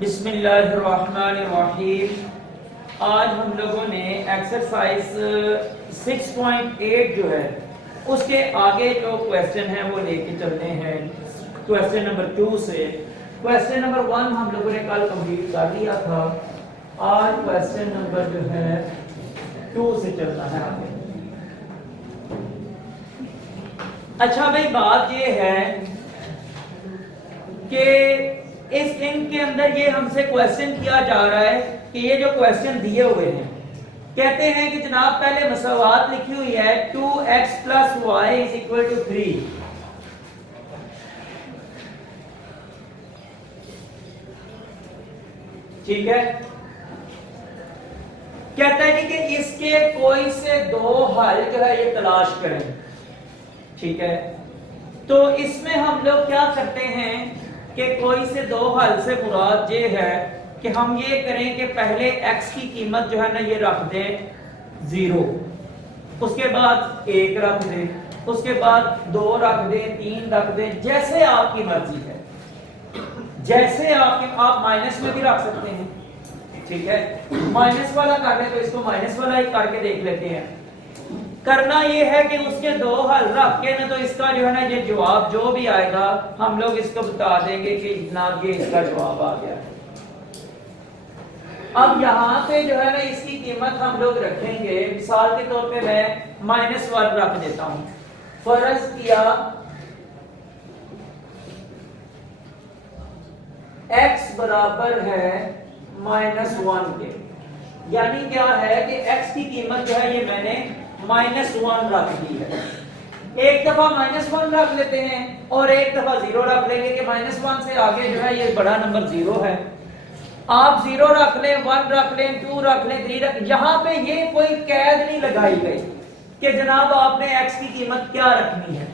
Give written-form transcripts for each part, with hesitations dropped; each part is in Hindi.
बिस्मिल्लाहिर्रहमानिर्रहीम। आज हम लोगों ने एक्सरसाइज 6.8 जो है उसके आगे जो क्वेश्चन है वो लेके चलते हैं क्वेश्चन नंबर 2 से। क्वेश्चन नंबर 1 हम लोगों ने कल कंप्लीट कर लिया था। आज क्वेश्चन नंबर जो है 2 से चलना है आगे। अच्छा भाई, बात ये है कि इस लिंक के अंदर ये हमसे क्वेश्चन किया जा रहा है कि ये जो क्वेश्चन दिए हुए हैं, कहते हैं कि जनाब पहले मसवात लिखी हुई है 2x + y = 3। ठीक है, कहता है कि इसके कोई से दो हल जो है ये तलाश करें। ठीक है, तो इसमें हम लोग क्या करते हैं कि कोई से दो हल से मुराद ये है कि हम ये करें कि पहले x की कीमत जो है ना ये रख दें 0, उसके बाद 1 रख दें, उसके बाद 2 रख दें, 3 रख दें, जैसे आपकी मर्जी है। जैसे आप माइनस में भी रख सकते हैं। ठीक है, माइनस वाला कर रहे तो इसको माइनस वाला ही करके देख लेते हैं। करना ये है कि उसके दो हल रख के ना तो इसका जो है ना ये जवाब जो भी आएगा हम लोग इसको बता देंगे कि जनाब ये इसका जवाब आ गया। अब यहाँ पे जो है ना इसकी कीमत हम लोग रखेंगे। मिसाल के तौर पे मैं -1 रख देता हूं। फर्ज किया x बराबर है -1 के, यानी क्या है कि x की कीमत जो है ये मैंने -1 रख दी है। एक दफा -1 रख लेते हैं और एक दफा 0 रख लेंगे कि -1 से आगे जो है ये बड़ा नंबर 0 है। आप 0 रख लें, 1 रख लें, 2 रख लें, 3 रख लें, यहां पे ये कोई कैद नहीं लगाई गई कि जनाब आपने x की कीमत क्या रखनी है।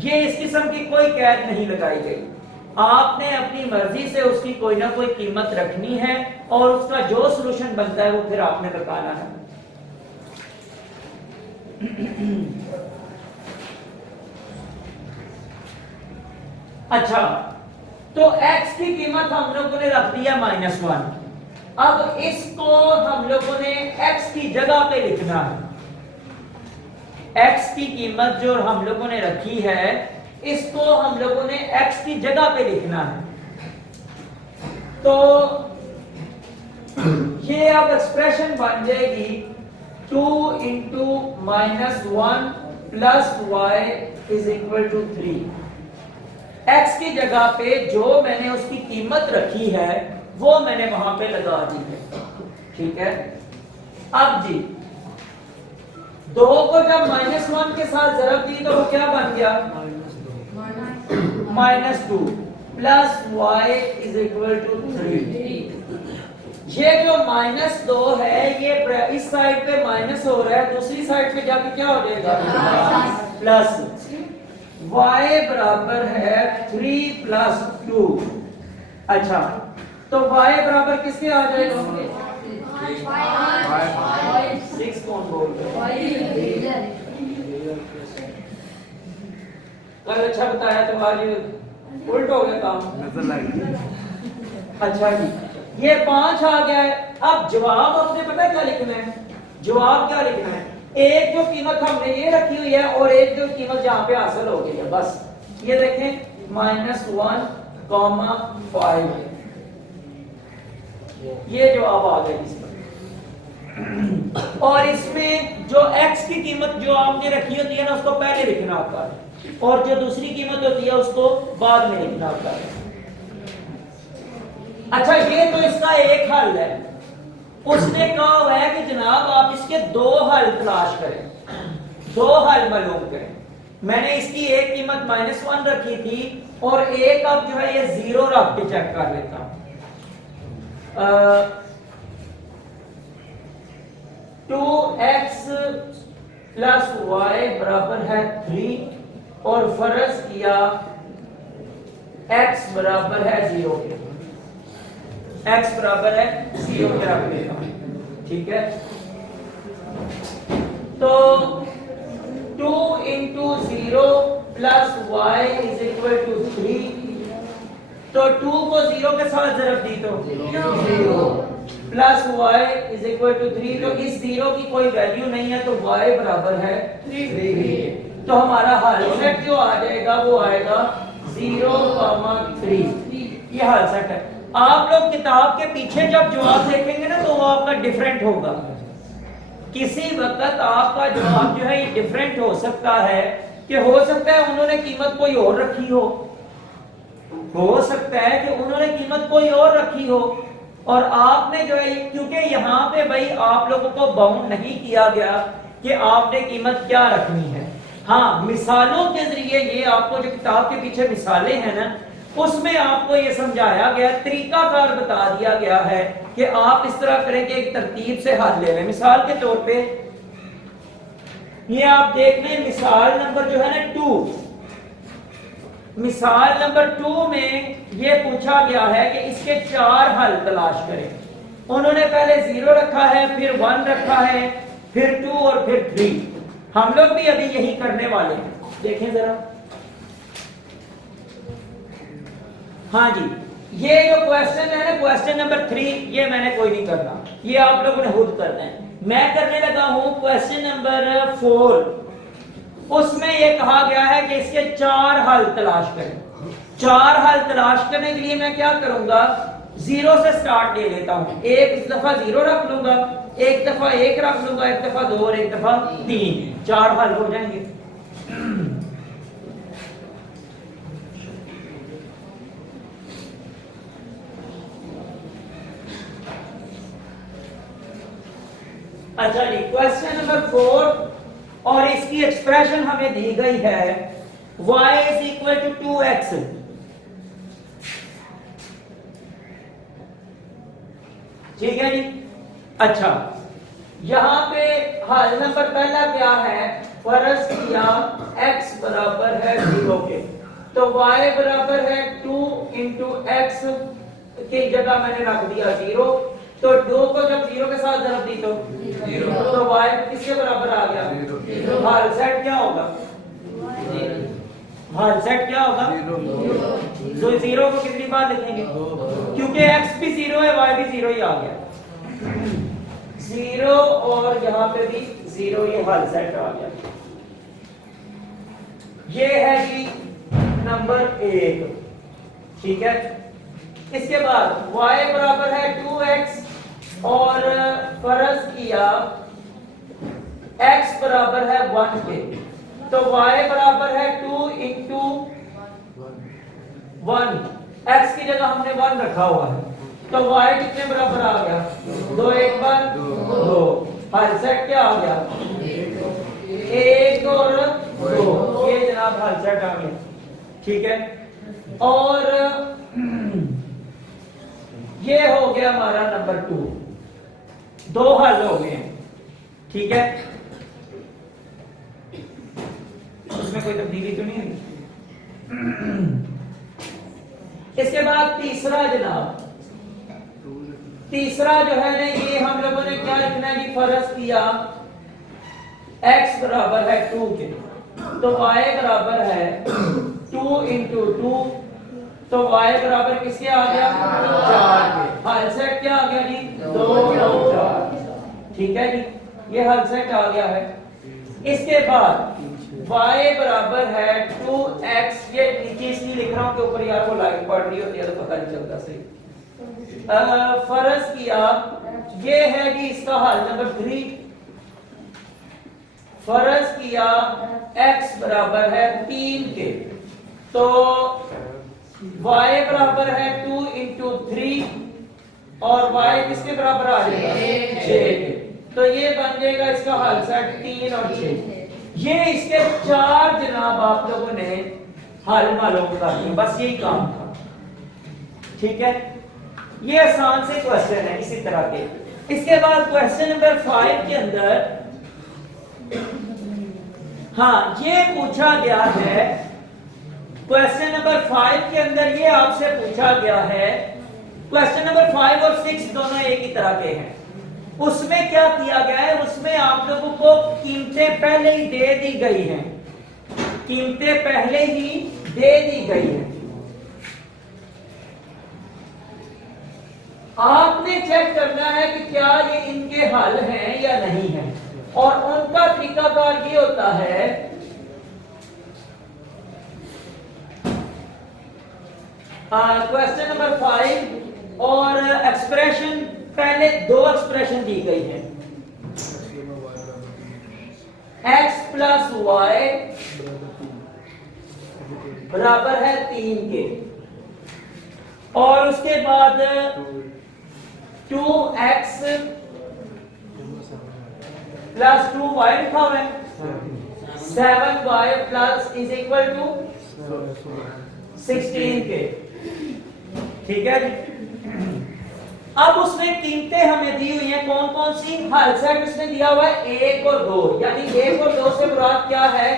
ये इस किस्म की कोई कैद नहीं लगाई गई। आपने अपनी मर्जी से उसकी कोई ना कोई कीमत रखनी है और उसका जो सॉल्यूशन बनता है वो फिर आपने बताना है। अच्छा, तो x की कीमत हम लोगों ने रख दिया -1। अब इसको हम लोगों ने x की जगह पे लिखना है। x की कीमत जो हम लोगों ने रखी है इसको हम लोगों ने x की जगह पे लिखना है। तो ये अब एक्सप्रेशन बन जाएगी 2 × -1 + y = 3। x की जगह पे जो मैंने उसकी कीमत रखी है वो मैंने वहां पे लगा दी है। ठीक है, अब जी 2 को जब -1 के साथ ज़रब दी तो वो क्या बन गया? -2 + y = 3। ये जो -2 है ये इस साइड पे माइनस हो रहा है, दूसरी साइड पे जाके क्या हो जाएगा? प्लस। y बराबर है 3 + 2। अच्छा, तो y बराबर किसके आ जाएगा? 6 कौन बोल रहे हैं? कल अच्छा बताया तो आज उल्ट हो गया काम। अच्छा जी, ये 5 आ गया है। अब जवाब आपने पता है क्या लिखना है? जवाब क्या लिखना है? एक जो कीमत हमने ये रखी हुई है और एक जो कीमत जहां पे हासिल हो गई है, बस ये देखें -1,5। ये जवाब आ गया इसमें। और इसमें जो x की कीमत जो आपने रखी होती है ना उसको पहले लिखना होता है और जो दूसरी कीमत होती है उसको बाद में लिखना होता है। अच्छा, ये तो इसका एक हल है। उसने कहा हुआ है कि जनाब आप इसके 2 हल तलाश करें, 2 हल मालूम करें। मैंने इसकी एक कीमत -1 रखी थी और एक अब जो है ये 0 रख के चेक कर लेता हूं। 2x + y बराबर है 3 और फर्ज किया x बराबर है 0 के। x बराबर है 0 के रख लेता हूं। ठीक है, तो 2 × 0 + y = 3। तो तो 2 को 0 के साथ ज़रब दी तो 0 plus y is equal to 3, तो इस 0 की कोई वैल्यू नहीं है तो y बराबर है 3। तो हमारा हल सेट जो आ जाएगा वो आएगा 0,3। ये हल सेट है। आप लोग किताब के पीछे जब जवाब देखेंगे ना तो वो आपका डिफरेंट होगा। किसी वक्त आपका जवाब जो है ये डिफरेंट हो सकता है कि हो सकता है उन्होंने कीमत कोई और रखी हो सकता है कि उन्होंने कीमत कोई और रखी हो और आपने जो है, क्योंकि यहाँ पे भाई आप लोगों को बाउंड नहीं किया गया कि आपने कीमत क्या रखनी है। हाँ, मिसालों के जरिए ये आपको जो किताब के पीछे मिसालें हैं ना उसमें आपको ये समझाया गया, तरीकाकार बता दिया गया है कि आप इस तरह करें कि एक तरतीब से हल ले लें। मिसाल के तौर पे ये आप देख लें, मिसाल नंबर जो है ना 2, मिसाल नंबर 2 में ये पूछा गया है कि इसके 4 हल तलाश करें। उन्होंने पहले 0 रखा है, फिर 1 रखा है, फिर 2 और फिर 3। हम लोग भी अभी यही करने वाले हैं, देखें जरा। हाँ जी, ये जो क्वेश्चन है ना, क्वेश्चन नंबर 3, ये मैंने कोई नहीं करना, ये आप लोगों ने खुद करना है। मैं करने लगा हूं क्वेश्चन नंबर 4। उसमें ये कहा गया है कि इसके 4 हल तलाश करें। 4 हल तलाश करने के लिए मैं क्या करूंगा, 0 से स्टार्ट ले लेता हूं। एक दफा 0 रख लूंगा, एक दफा 1 रख लूंगा, एक दफा 2 और एक दफा 3। 4 हल हो जाएंगे। अच्छा जी, क्वेश्चन नंबर 4 और इसकी एक्सप्रेशन हमें दी गई है y is equal to 2x। ठीक है जी। अच्छा, यहां पे हल नंबर पहला क्या है, फर्ज किया x बराबर है 0 के, तो y बराबर है 2 इंटू एक्स की जगह मैंने रख दिया 0, तो 2 को जब 0 के साथ ज़रब दी तो 0, तो y किसके बराबर आ गया 0। हल सेट क्या होगा, हल सेट क्या होगा 0। 0 को कितनी बार लिखेंगे, क्योंकि x भी 0 है, y भी 0 ही आ गया 0 और यहाँ पे भी 0, ये हल सेट आ गया। ये है जी नंबर 1। ठीक है, इसके बाद y बराबर है 2x और फर्ज किया x बराबर है 1 के, तो y बराबर है 2 इंटू 1। x की जगह हमने 1 रखा हुआ है, तो y कितने बराबर आ गया 2, एक बार 2। हल सेट क्या आ गया 1 और 2, ये जनाब हल सेट आ गया। ठीक है, और ये हो गया हमारा नंबर 2, 2 हल हो गए। ठीक है, उसमें कोई तब्दीली तो नहीं हुई। इसके बाद तीसरा जनाब, तीसरा जो है ना, ये हम लोगों ने क्या लिखना है जी, फर्ज किया x बराबर है 2 के, तो y बराबर है 2 इंटू 2, तो y बराबर किसके आ गया 4 के। हल सेट क्या आ गया जी 2 और 4। ठीक है जी, ये हल सेट आ गया है। इसके बाद y बराबर है 2x, ये नीचे इसलिए लिख रहा हूं कि ऊपर यार वो लाइन पड़ रही होती है तो पता नहीं चलता सही। फर्ज किया ये है जी इसका हल नंबर 3। फर्ज किया x बराबर है 3 के, तो y बराबर है 2 इंटू 3 और y किसके बराबर आ जाएगा 6 के, तो ये बन जाएगा इसका हल सेट 3 और 6। ये इसके 4 जनाब आप लोगों ने हल मालूम कर दिए, बस यही काम था। ठीक है, ये आसान से क्वेश्चन है इसी तरह के। इसके बाद क्वेश्चन नंबर 5 के अंदर हाँ ये पूछा गया है, क्वेश्चन नंबर 5 के अंदर ये आपसे पूछा गया है, क्वेश्चन नंबर 5 और 6 दोनों एक ही तरह के हैं। उसमें क्या किया गया है, उसमें आप लोगों को कीमतें पहले ही दे दी गई हैं, कीमतें पहले ही दे दी गई हैं। आपने चेक करना है कि क्या ये इनके हल हैं या नहीं है, और उनका तरीकाकार ये होता है क्वेश्चन नंबर 5 और एक्सप्रेशन, पहले दो एक्सप्रेशन दी गई है, x प्लस वाई बराबर है 3 के, और उसके बाद 2x प्लस 2y लिखा हुआ है, 7y plus is equal to 16 के। ठीक है जी। अब उसने कीमतें हमें दी हुई हैं, कौन कौन सी? हल सेट उसने दिया हुआ है 1 और 2, यानी 1 और 2 से मुराद क्या है?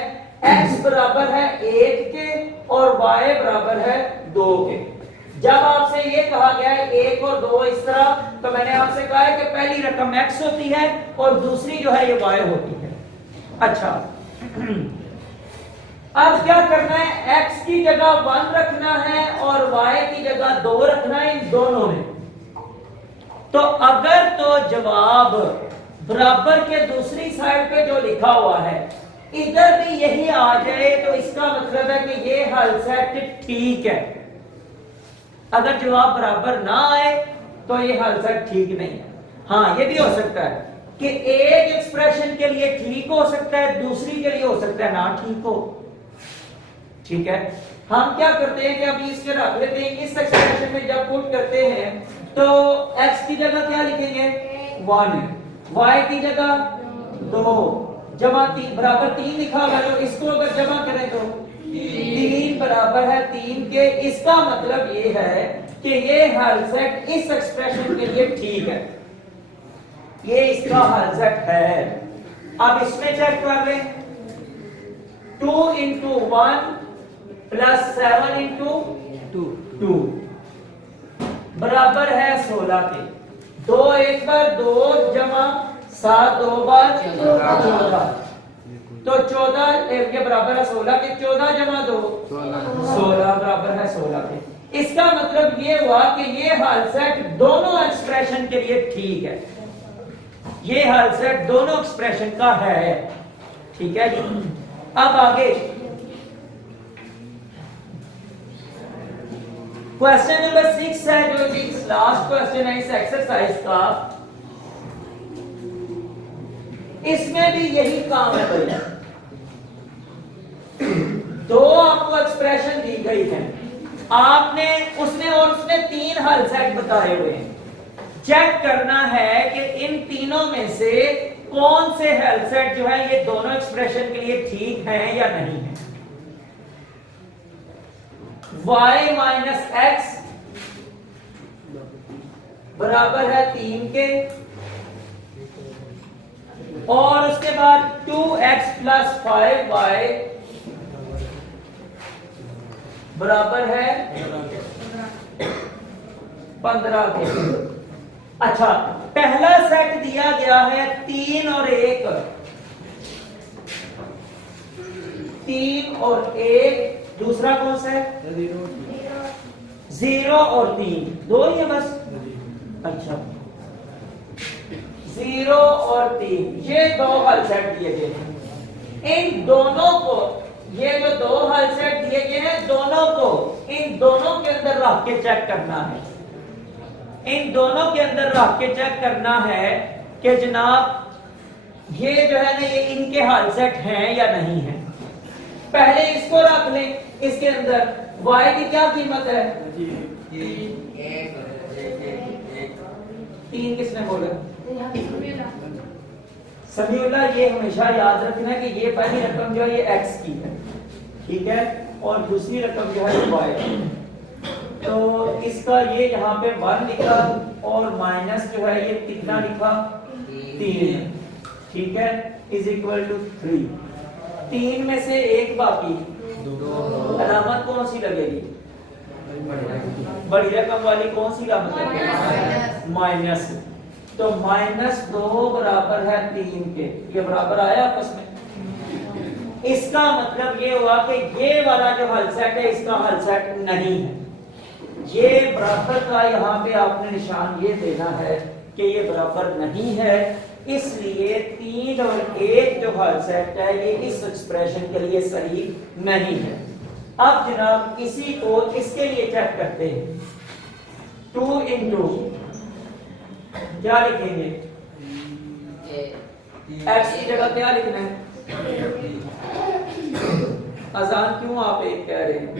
x बराबर है 1 के और y बराबर है 2 के। जब आपसे ये कहा गया है 1 और 2 इस तरह, तो मैंने आपसे कहा है कि पहली रकम x होती है और दूसरी जो है ये y होती है। अच्छा, अब क्या करना है? x की जगह 1 रखना है और y की जगह 2 रखना है, इन दोनों में। तो अगर तो जवाब बराबर के दूसरी साइड पे जो लिखा हुआ है इधर भी यही आ जाए, तो इसका मतलब है कि ये हल सेट ठीक है। अगर जवाब बराबर ना आए तो ये हल सेट ठीक नहीं है। हाँ, ये भी हो सकता है कि एक एक्सप्रेशन के लिए ठीक हो सकता है, दूसरी के लिए हो सकता है ना ठीक हो। ठीक है, हम क्या करते हैं कि अभी इसके रख लेते हैं, इस एक्सप्रेशन में जब पुट करते हैं तो x की जगह क्या लिखेंगे? 1, y की जगह 2, जमा 3 बराबर 3 लिखा हुआ है, तो इसको अगर जमा करें तो 3 बराबर है 3 के। इसका मतलब ये है कि ये हल सेट इस एक्सप्रेशन के लिए ठीक है, ये इसका हल सेट है। अब इसमें चेक कर लें, 2 इंटू 1 प्लस 7 इंटू 2 बराबर है 16 के। 2 एक बार 2 जमा 7 2 बार 14, तो 14 ये बराबर है 16 के। 14 जमा 2 16 बराबर है 16 के। इसका मतलब ये हुआ कि ये हल सेट दोनों एक्सप्रेशन के लिए ठीक है, ये हल सेट दोनों एक्सप्रेशन का है। ठीक है जी। अब आगे क्वेश्चन नंबर 6 है, जो लास्ट क्वेश्चन है इस एक्सरसाइज का। इसमें भी यही काम है भैया, दो आपको एक्सप्रेशन दी गई है, आपने उसने 3 हल सेट बताए हुए हैं। चेक करना है कि इन तीनों में से कौन से हल सेट जो है ये दोनों एक्सप्रेशन के लिए ठीक है या नहीं है। y माइनस एक्स बराबर है 3 के, और उसके बाद 2x प्लस 5y बराबर है 15 के। अच्छा, पहला सेट दिया गया है 3 और 1, 3 और 1, दूसरा कौन सा है? 0 और 3, 2 ही है बस। अच्छा, 0 और 3, ये 2 हल सेट दिए गए हैं। इन दोनों को, ये जो 2 हल सेट दिए गए हैं, दोनों को इन दोनों के अंदर रख के चेक करना है। इन दोनों के अंदर रख के चेक करना है कि जनाब ये जो है ना ये इनके हल सेट हैं या नहीं है। पहले इसको रख लें, इसके अंदर y की क्या कीमत है? 3 किसने बोला? समीउल्लाह। ये हमेशा याद रखना कि ये पहली रकम जो है ये x की है, ठीक है, और दूसरी रकम जो है y की। तो इसका ये यहाँ पे 1 लिखा और माइनस जो है ये कितना लिखा? 3, ठीक है, इज इक्वल टू 3। 3 में से 1 बाकी, अलामत कौन सी लगेगी? बड़ी रकम वाली कौन सी अलामत लगेगी? माइनस। तो -2 बराबर है 3 के। ये बराबर आया आपस में। इसका मतलब ये हुआ कि ये वाला जो हल सेट है इसका हल सेट नहीं है। ये बराबर का यहाँ पे आपने निशान ये देना है कि ये बराबर नहीं है, इसलिए 3 और 1 जो हल सेट है ये इस एक्सप्रेशन के लिए सही नहीं है। अब जनाब इसी को इसके लिए चेक करते हैं। 2 इंटू क्या लिखेंगे, x की जगह क्या लिखना है? अजान क्यों आप 1 कह रहे हैं?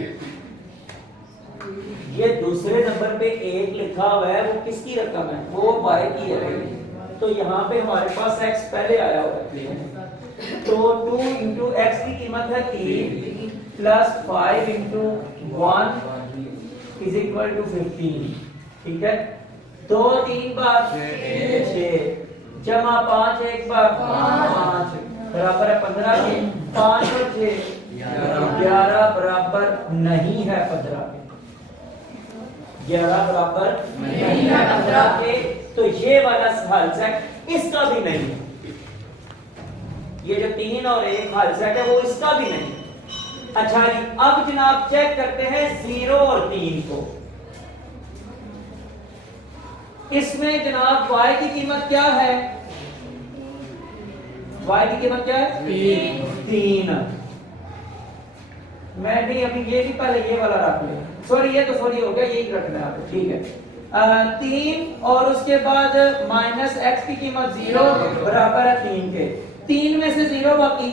ये दूसरे नंबर पे 1 लिखा हुआ है, वो किसकी रकम है? वो y की है। तो यहाँ पे हमारे पास x पहले आया होगा, तो 2 इंटू एक्स की कीमत है 3 plus 5 into 1 is equal to 15। ठीक है, 2 3 बार 6 जमा 5 एक बार 5 बराबर है 15 के। 5 और 6 11 बराबर नहीं है 15 के। 11 बराबर नहीं है 15 के। तो ये वाला हल सेट इसका भी नहीं है। ये जो 3 और 1 हल सेट है वो इसका भी नहीं। अच्छा जी, अब जनाब चेक करते हैं 0 और 3 को। इसमें जनाब y की कीमत क्या है? y की कीमत क्या है? 3। मैं भी अभी ये भी पहले ये वाला रख ले, सॉरी ये तो सॉरी हो गया, यही रखना है आपको। ठीक है, 3 और उसके बाद माइनस x की कीमत 0 बराबर है 3 के। 3 में से 0 बाकी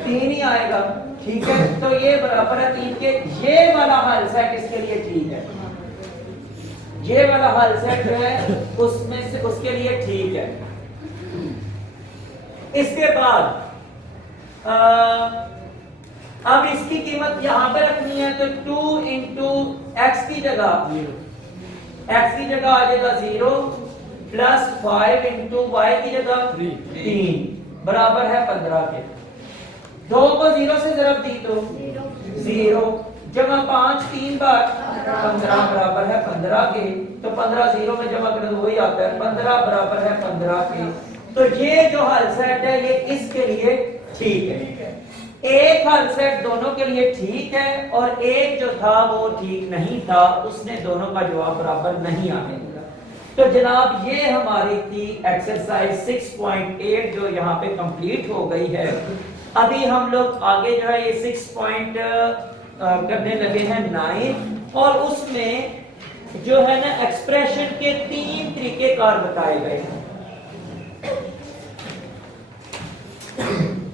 3 ही आएगा। ठीक है, तो ये बराबर है 3 के। ये वाला हल सेट इसके लिए ठीक है। ये वाला हल सेट जो है उसमें से उसके लिए ठीक है। इसके बाद अब इसकी कीमत यहां पे रखनी है, तो 2 इंटू एक्स की जगह x की जगह आ जाएगा 0 प्लस 5 इंटू y की जगह 3 बराबर है 15 के। 2 को 0 से ज़रब दी तो 0 जमा 5 3 बार 15 बराबर है 15 के। तो 15 0 में जमा करें तो वही आता है 15 बराबर है 15 के। तो ये जो हल सेट है ये इसके लिए ठीक है। एक हल सेट दोनों के लिए ठीक है और एक जो था वो ठीक नहीं था, उसने दोनों का जवाब बराबर नहीं आने दिया। तो जनाब ये हमारी थी एक्सरसाइज 6.8 जो यहाँ पे कंप्लीट हो गई है। अभी हम लोग आगे जो है ये 6 पॉइंट करने लगे हैं 9, और उसमें जो है ना एक्सप्रेशन के 3 तरीकेकार बताए गए हैं।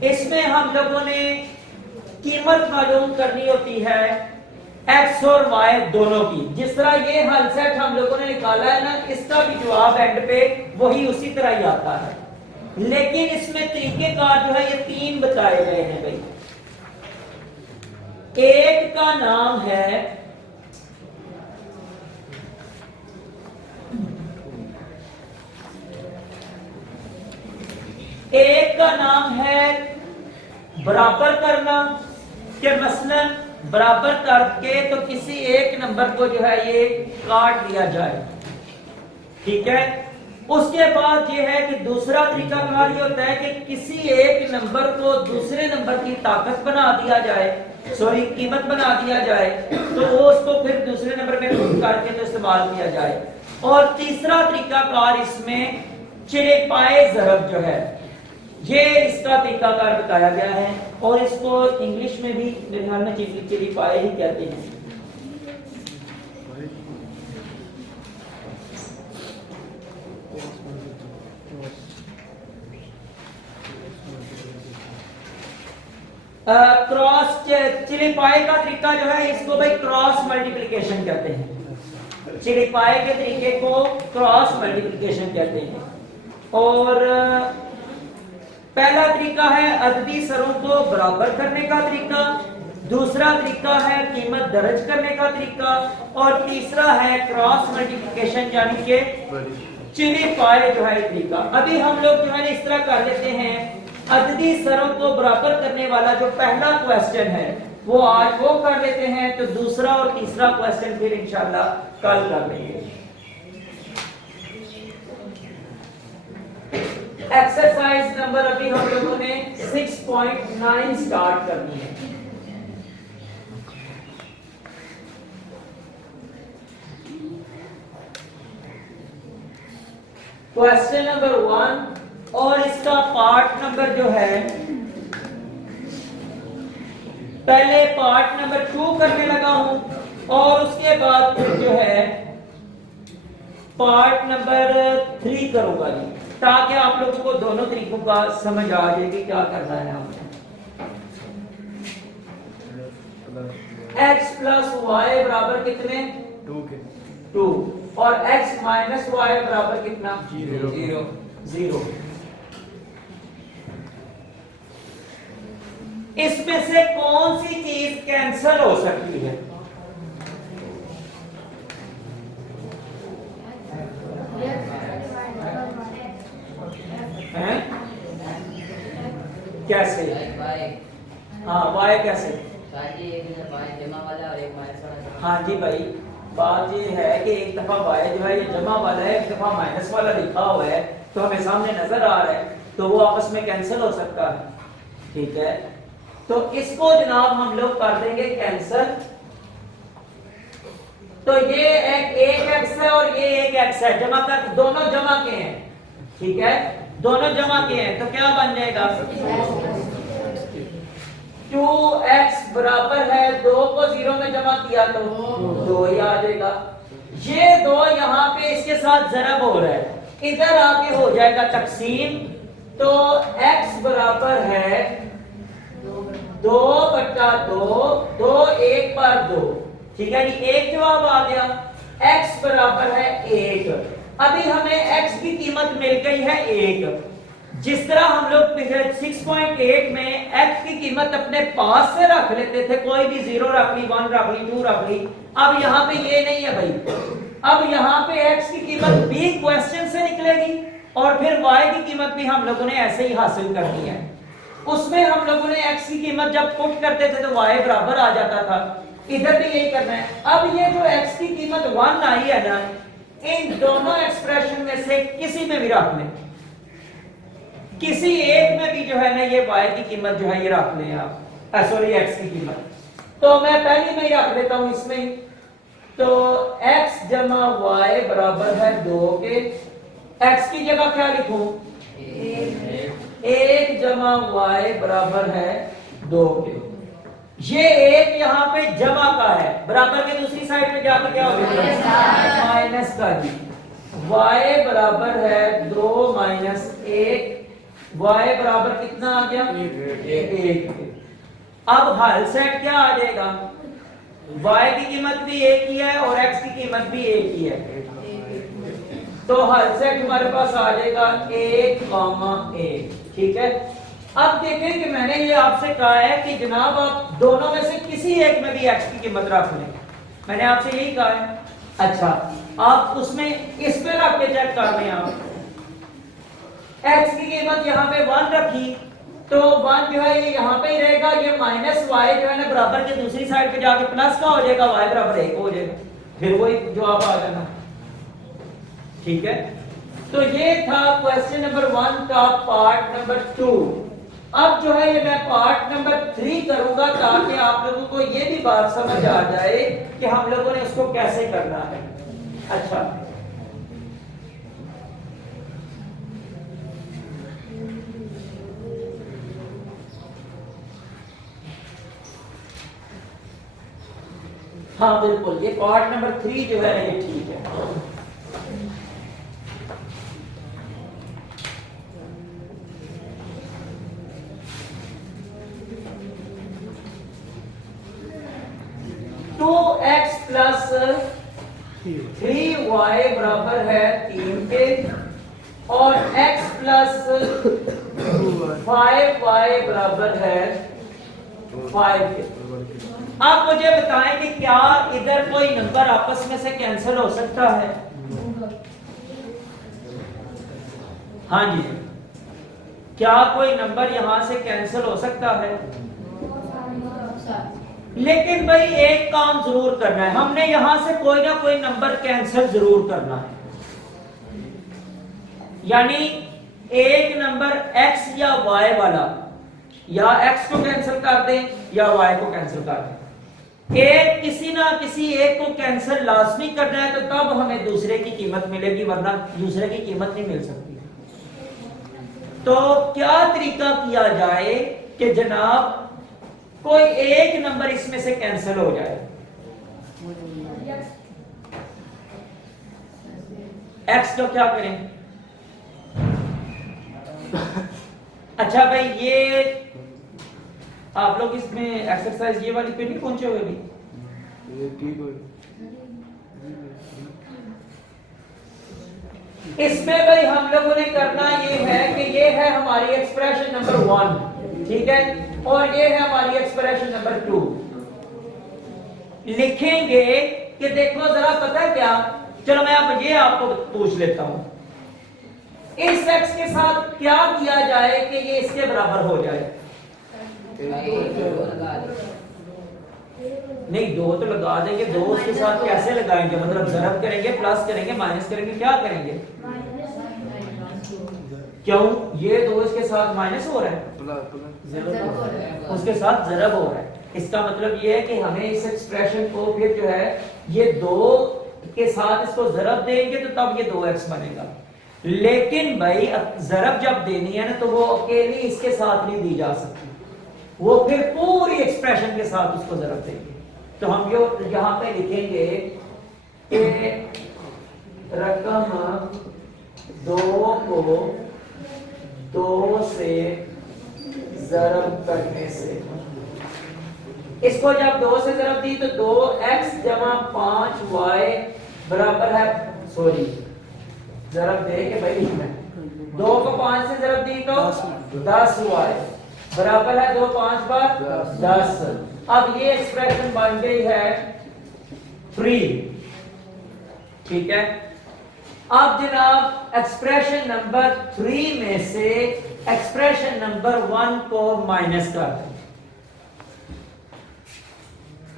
इसमें हम लोगों ने कीमत मालूम करनी होती है x और y दोनों की। जिस तरह ये हल सेट हम लोगों ने निकाला है ना, इसका भी जवाब एंड पे वही उसी तरह ही आता है, लेकिन इसमें तरीकेकार जो है ये 3 बताए गए हैं भाई। एक का नाम है बराबर करना, कि मसलन बराबर करके तो किसी एक नंबर को जो है ये काट दिया जाए। ठीक है, उसके बाद ये है कि दूसरा तरीका कार ये होता है कि किसी एक नंबर को दूसरे नंबर की ताकत बना दिया जाए, सॉरी कीमत बना दिया जाए, तो वो उसको फिर दूसरे नंबर में खुद करके तो इस्तेमाल किया जाए। और तीसरा तरीका कार इसमें चिरेपाए ज़रब जो है ये इसका तरीकाकार बताया गया है, और इसको इंग्लिश में भी मेरे ख्याल में चिरेपाए ही कहते हैं। क्रॉस चिरेपाए का तरीका जो है इसको भाई क्रॉस मल्टीप्लिकेशन कहते हैं। चिरेपाए के तरीके को क्रॉस मल्टीप्लिकेशन कहते हैं। और पहला तरीका है अददी सरों को बराबर करने का तरीका, दूसरा तरीका है कीमत दर्ज करने का तरीका, और तीसरा है क्रॉस मल्टीप्लिकेशन यानी कि चिरेपाए जो है तरीका। अभी हम लोग जो है इस तरह कर लेते हैं, अददी सरों को बराबर करने वाला जो पहला क्वेश्चन है वो आज वो कर लेते हैं, तो दूसरा और तीसरा क्वेश्चन फिर इंशाल्लाह कल कर लेंगे। एक्सरसाइज नंबर अभी हम लोगों ने 6.9 स्टार्ट करनी है। क्वेश्चन नंबर 1 और इसका पार्ट नंबर जो है, पहले पार्ट नंबर 2 करने लगा हूं और उसके बाद फिर जो है पार्ट नंबर 3 करूंगा जी, ताकि आप लोगों को दोनों तरीकों का समझ आ जाए कि क्या करना है हमने। x प्लस वाई बराबर कितने? 2 और x माइनस वाई बराबर कितना? 0। इसमें से कौन सी चीज कैंसिल हो सकती है? हैं? कैसे? हाँ, y कैसे? हाँ जी भाई, बात ये है कि एक दफा y जो है ये जमा वाला है, एक दफा माइनस वाला लिखा हुआ है, तो हमें सामने नजर आ रहा है, तो वो आपस में कैंसिल हो सकता है। ठीक है, तो इसको जनाब हम लोग कर देंगे कैंसिल। तो ये एक x है और ये एक x है, जमा कर, दोनों जमा के हैं। ठीक है, दोनों जमा के हैं, तो क्या बन जाएगा? 2x बराबर है 2 को 0 में जमा किया तो 2 ही आ जाएगा। ये 2 यहाँ पे इसके साथ जरब हो रहा है, इधर आके हो जाएगा तकसीम, तो x बराबर है 2/2, 2 1 पर 2। ठीक है जी, एक जवाब आ गया। x बराबर है 1। अभी हमें x की कीमत मिल गई है 1। जिस तरह हम लोग पिछले 6.8 में x की कीमत अपने पास से रख लेते थे, कोई भी 0 रख ली, 1 रख ली, 2 रख ली, अब यहाँ पे ये नहीं है भाई। अब यहाँ पे x की कीमत भी क्वेश्चन से निकलेगी और फिर y की कीमत भी हम लोगों ने ऐसे ही हासिल करनी है। उसमें हम लोगों ने x की कीमत जब पुट करते थे तो y बराबर आ जाता था, इधर भी यही करना है। अब ये जो x की कीमत 1 आई है ना, इन दोनों एक्सप्रेशन में से किसी में भी रख लें, किसी एक में भी जो है ना ये y की कीमत जो है ये रख लें आप, सॉरी x की कीमत। तो मैं पहली में ही रख लेता हूं इसमें, तो x जमा y बराबर है 2 के। x की जगह क्या लिखूं? 1 जमा y बराबर है 2 के। ये एक यहाँ पे जमा का है, बराबर के दूसरी साइड पे जाकर क्या हो गया? माइनस का जी। y बराबर है 2 माइनस 1, y बराबर कितना आ गया? 1। अब हल सेट क्या आ जाएगा? y की कीमत भी एक ही है और x की कीमत भी एक ही है, तो हल सेट हमारे पास आ जाएगा 1,1। ठीक है, अब देखें कि मैंने ये आपसे कहा है कि जनाब आप दोनों में से किसी एक में भी x की कीमत रख लें, मैंने आपसे यही कहा है। अच्छा, आप उसमें इस पे रख के चेक कर लें। आप x की कीमत यहाँ पे 1 रखी तो 1 जो है ये यहाँ पे ही रहेगा, ये माइनस y जो है ना बराबर के दूसरी साइड पे जाके प्लस का हो जाएगा, y बराबर 1 हो जाएगा, फिर वही जवाब आ जाना। ठीक है, तो ये था क्वेश्चन नंबर 1 का पार्ट नंबर 2। अब जो है ये मैं पार्ट नंबर 3 करूंगा ताकि आप लोगों को ये भी बात समझ आ जाए कि हम लोगों ने उसको कैसे करना है। अच्छा, हाँ बिल्कुल, ये पार्ट नंबर 3 जो है ये ठीक है। टू एक्स प्लस 3y बराबर है 3 के और x प्लस 5y बराबर है 5 के। आप मुझे बताएं कि क्या इधर कोई नंबर आपस में से कैंसिल हो सकता है? हाँ जी, क्या कोई नंबर यहां से कैंसिल हो सकता है? लेकिन भाई एक काम जरूर करना है, हमने यहां से कोई ना कोई नंबर कैंसिल जरूर करना है। यानी एक नंबर x या y वाला, या x को कैंसिल कर दें या y को कैंसिल कर दें। एक किसी ना किसी एक को कैंसिल लाजमी करना है, तो तब हमें दूसरे की कीमत मिलेगी, वरना दूसरे की कीमत नहीं मिल सकती। तो क्या तरीका किया जाए कि जनाब कोई एक नंबर इसमें से कैंसिल हो जाए। एक्स तो क्या करें? अच्छा भाई, ये आप लोग इसमें एक्सरसाइज ये वाली पे नहीं पहुंचे हुए अभी? इसमें भाई हम लोगों ने करना ये है कि ये है हमारी एक्सप्रेशन नंबर 1, ठीक है, और ये है हमारी एक्सप्रेशन नंबर 2। लिखेंगे कि देखो जरा, पता है क्या, चलो मैं अब ये आपको पूछ लेता हूं, इस एक्स के साथ क्या किया जाए कि ये इसके बराबर हो जाए? नहीं, दो तो लगा देंगे, दो उसके साथ कैसे लगाएंगे? मतलब ज़रब करेंगे, प्लस करेंगे, माइनस करेंगे, क्या करेंगे? क्यों? ये दो इसके साथ माइनस हो रहा है, उसके साथ ज़रब हो रहा है। इसका मतलब ये है कि हमें इस एक्सप्रेशन को फिर जो है ये दो के साथ इसको ज़रब देंगे तो तब ये 2x बनेगा। लेकिन भाई ज़रब जब देनी है ना, तो वो अकेली इसके साथ नहीं दी जा सकती, वो फिर पूरी एक्सप्रेशन के साथ उसको ज़रब देंगे। तो हम जो यहां पे लिखेंगे कि रकम 2 को 2 से ज़रब करने से, इसको जब 2 से ज़रब दी तो 2x जमा 5y बराबर है, सॉरी ज़रब दे के भाई 2 को 5 से ज़रब दी तो 10y बराबर है 2 5 बार 10। अब ये एक्सप्रेशन बन गई है फ्री, ठीक है। अब जनाब एक्सप्रेशन नंबर 3 में से एक्सप्रेशन नंबर 1 को माइनस कर दें।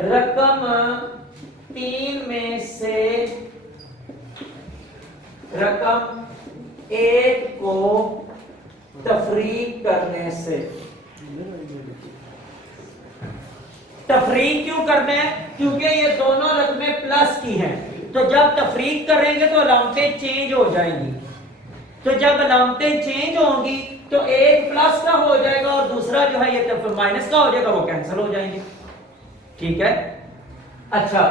रकम 3 में से रकम 1 को तफरीक करने से, तफरीक क्यों करना है? क्योंकि ये दोनों रकमें प्लस की हैं, तो जब तफरीक करेंगे तो अलामतें चेंज हो जाएंगी। तो जब अलामतें चेंज होंगी तो एक प्लस का हो जाएगा और दूसरा जो है ये माइनस का हो जाएगा, वो कैंसिल हो जाएंगे, ठीक है। अच्छा,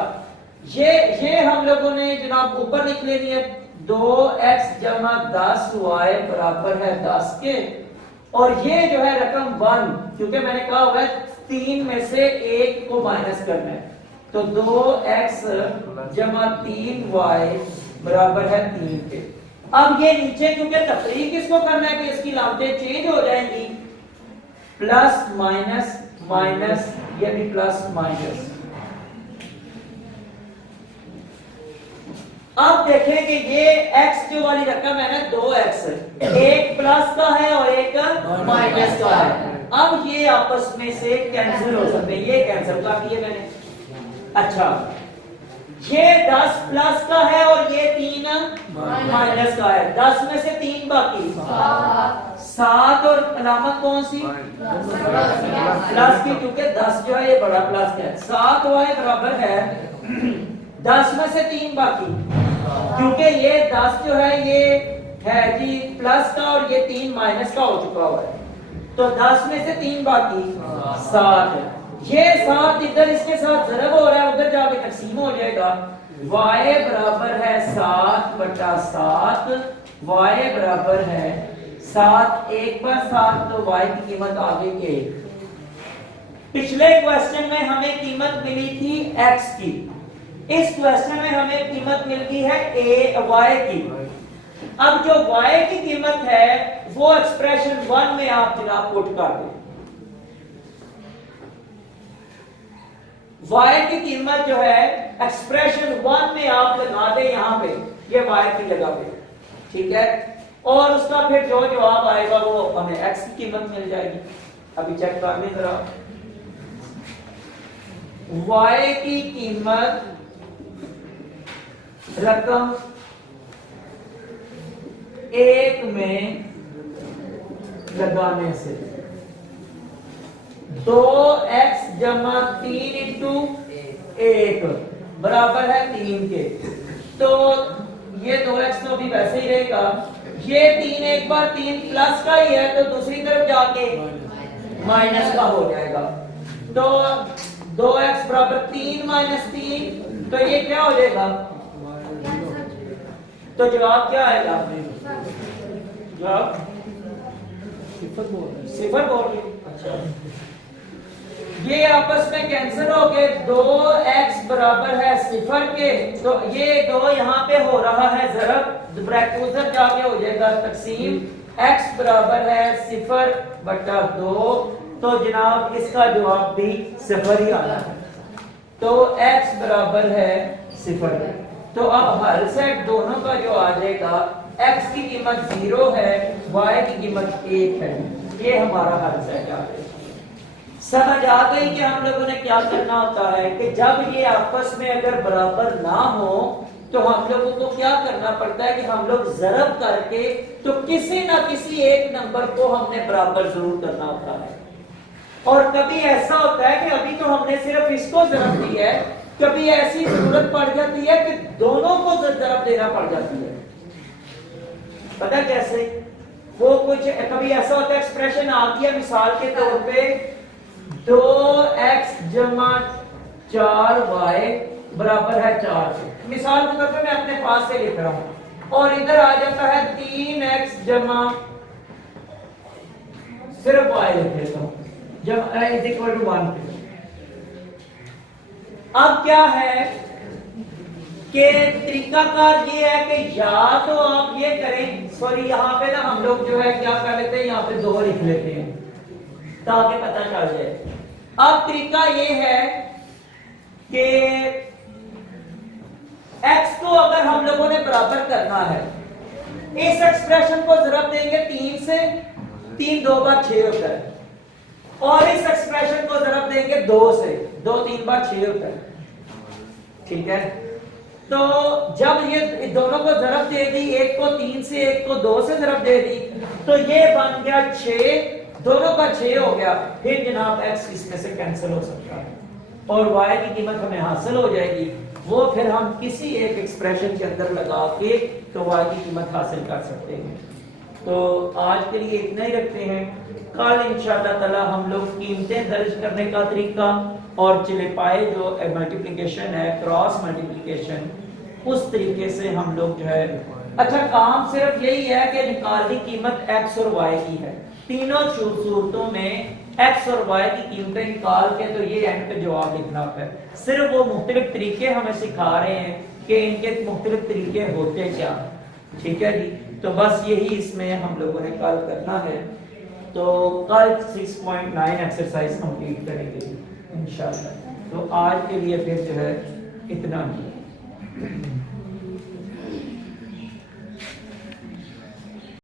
ये हम लोगों ने जनाब ऊपर लिख लेनी है, 2x जमा 10y बराबर है 10 के, और ये जो है रकम 1, क्योंकि मैंने कहा हुआ है 3 में से 1 को माइनस करना है, तो 2x जमा 3y बराबर है 3 के। अब ये नीचे क्योंकि तफरीक इसको करना है कि इसकी लामतें चेंज हो जाएंगी, प्लस माइनस माइनस, ये भी प्लस माइनस। अब देखें कि ये x जो वाली रकम है ना 2x, एक प्लस का है और एक माइनस का है। अब ये आपस में से कैंसिल हो सकते हैं, ये कैंसिल कर दिए मैंने। अच्छा, ये 10 प्लस का है और ये 3 माइनस का है, 10 में से 3 बाकी 7, और अलामत कौन सी? प्लस की, क्योंकि 10 जो है ये बड़ा प्लस है। 7y बराबर है 10 में से 3 बाकी, क्योंकि ये 10 जो है ये है जी प्लस का और ये 3 माइनस का हो चुका हुआ है, तो 10 में से 3 बाकी 7। ये 7 इधर इसके साथ ज़रब हो रहा है, उधर जाके तकसीम हो जाएगा। y बराबर है 7 बटा 7, y बराबर है 7, 1 बार 7, तो y की कीमत आ गई 1। पिछले क्वेश्चन में हमें कीमत मिली थी x की, इस क्वेश्चन में हमें कीमत मिल गई है y की। अब जो y की कीमत है वो एक्सप्रेशन 1 में आप जनाब पुट कर दें। y की कीमत जो है एक्सप्रेशन 1 में आप लगा दें, यहां पे ये y की लगा दे, ठीक है, और उसका फिर जो जवाब आएगा वो हमें x की कीमत मिल जाएगी। अभी चेक कर लें जरा, y की कीमत रकम 1 में लगाने से 2x जमा 3 इंटू 1 बराबर है 3 के। तो ये 2x तो अभी वैसे ही रहेगा, ये 3 एक बार 3 प्लस का ही है तो दूसरी तरफ जाके माइनस का हो जाएगा। तो 2x बराबर 3 माइनस 3, तो ये क्या हो जाएगा? तो जवाब क्या आएगा? जवाब सिफर बोल रहे। अच्छा, ये आपस में कैंसिल हो गए, 2x बराबर है सिफर के, तो ये 2 यहाँ पे हो रहा है जरब, ब्रैकेट उधर जाके हो जाएगा तकसीम, x बराबर है सिफर बटा 2, तो जनाब इसका जवाब भी सिफर ही आना है। तो x बराबर है सिफर। तो अब हल सेट दोनों का जो आ जाएगा, x की कीमत 0 है, y की कीमत 1 है, ये हमारा हल सेट आ गया। समझ आ गई कि हम लोगों ने क्या करना होता है कि जब ये आपस में अगर बराबर ना हो तो हम लोगों को क्या करना पड़ता है कि हम लोग जरब करके तो किसी ना किसी एक नंबर को हमने बराबर जरूर करना होता है। और कभी ऐसा होता है कि अभी तो हमने सिर्फ इसको जरब दी है, कभी ऐसी जरूरत पड़ जाती है कि दोनों को जरब देना पड़ जाती है। पता कैसे? वो कुछ कभी ऐसा होता है एक्सप्रेशन आ गया, मिसाल के तौर पे 2x जमा 4y बराबर है 4। मिसाल के तौर पे मैं अपने पास से लिख रहा हूं, और इधर आ जाता है 3x जमा सिर्फ y लिख देता हूं जब इज इक्वल टू 1। अब क्या है कि तरीकाकार ये है कि या तो आप ये करें, सॉरी यहाँ पे ना हम लोग जो है क्या कर लेते हैं, यहाँ पे 2 लिख लेते हैं ताकि पता चल जाए। अब तरीका ये है कि x को अगर हम लोगों ने बराबर करना है, इस एक्सप्रेशन को जरब देंगे 3 से, 3 2 बार 6 होता है, और इस एक्सप्रेशन को जरब देंगे 2 से, 2 3 बार 6 होता है। ठीक है, तो जब ये दोनों को जरब दे दी, एक को 3 से एक को 2 से जरब दे दी, तो ये बन गया 6, दोनों का 6 हो गया। फिर जनाब x इसमें से कैंसिल हो सकता है और y की कीमत हमें हासिल हो जाएगी, वो फिर हम किसी एक एक्सप्रेशन के अंदर लगा के तो y की कीमत हासिल कर सकते हैं। तो आज के लिए इतना ही रखते हैं, कल इंशाअल्लाह ताला हम लोग कीमतें दर्ज करने का तरीका और चले पाए जो मल्टीप्लिकेशन है, क्रॉस मल्टीप्लिकेशन, उस तरीके से हम लोग जो है, अच्छा काम सिर्फ यही है कि निकालनी कीमत x और y की है। तीनों सूरतों में x और y की कीमतें निकाल के तो ये एंड पे जवाब लिखना है। सिर्फ वो मुख्तलिफ तरीके हमें सिखा रहे हैं कि इनके मुख्तलिफ तरीके होते क्या। ठीक है जी, तो बस यही इसमें हम लोगों ने कल करना है। तो कल 6.9 एक्सरसाइज कंप्लीट करेंगे इंशाल्लाह। तो आज के लिए फिर जो है इतना ही।